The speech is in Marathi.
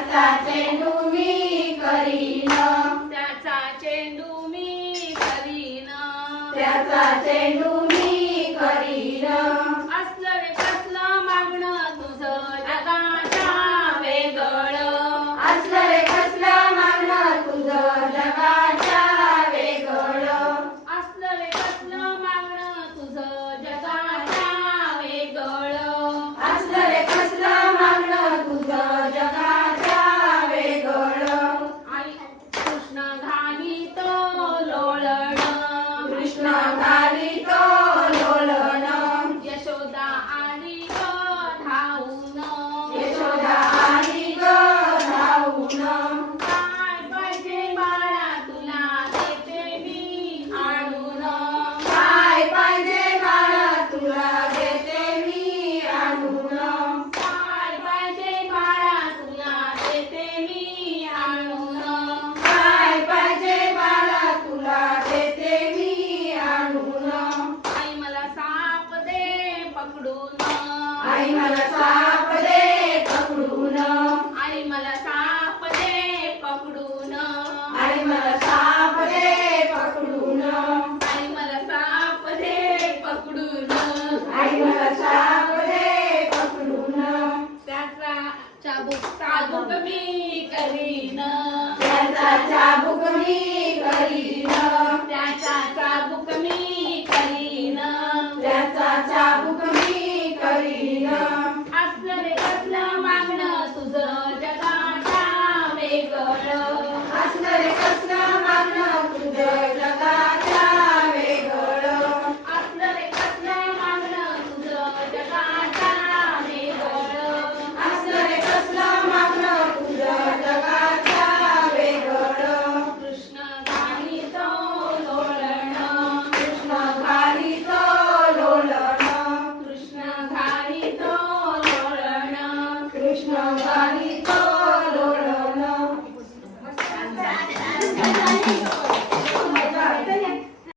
त्याचा चेंडू मी करीन, त्याचा चेंडू मी करीन, त्याचा चेंडू मी करीन. असलं रे कसलं मागणं तुझं जगाच्या वेगळं, असलं रे कसलं मागणं तुझं जगाच्या वेगळं, असलं रे कसलं मागणं तुझं जगाच्या वेगळं, असलं रे कसलं मागणं तुझं जगाच्या वेगळं. आई कृष्ण घालीत लोळणं, कृष्ण घालीतो लोळण, यशोदा आली ग धावून, यशोदा आली ग धावून. काय पाहिजे बाळा तुला देते मी आणून, काय पाहिजे बाळा तुला देते मी आणून, काय पाहिजे बाळा तुला देते मी आणून. काय पाहिजे बाळा तुला देते मी आणून. आई मला साप दे पकडून, आई मला साप दे पकडून, आई मला साप दे पकडून, आई मला साप दे पकडून, आई मला साप दे पकडून, आई मला साप दे पकडून. त्याचा चाबूक मी करीन, त्याचा चाबूक मी करीन,